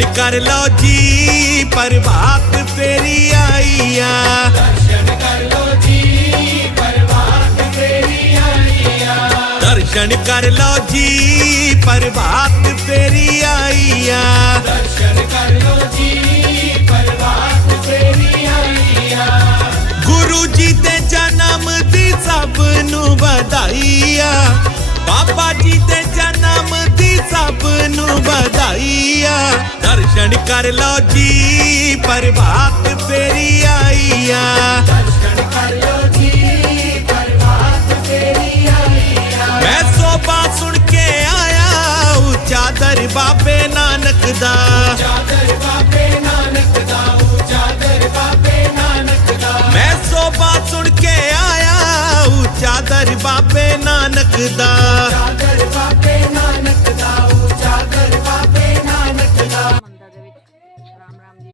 दर्शन कर लो जी प्रभात फेरी आईया। दर्शन कर लो जी प्रभात फेरी आईया। दर्शन कर लो जी प्रभात फेरी आईया। दर्शन कर लो जी प्रभात फेरी आईया। गुरु जी दे जन्म दी सब नू बधाईया। बाबा जी दे जन्म दी सब नू बधाईया। दर्शन कर लो जी प्रभात फेरी आईया। दर्शन कर लो जी प्रभात फेरी आईया। मैं सोबा सुन के आया ऊंचा दर बाबे नानक दा। चादर बाबे नानक दा, चादर बाबे नानक दा। मैं सोबा सुन के आया ऊंचा दर बाबे नानक दा।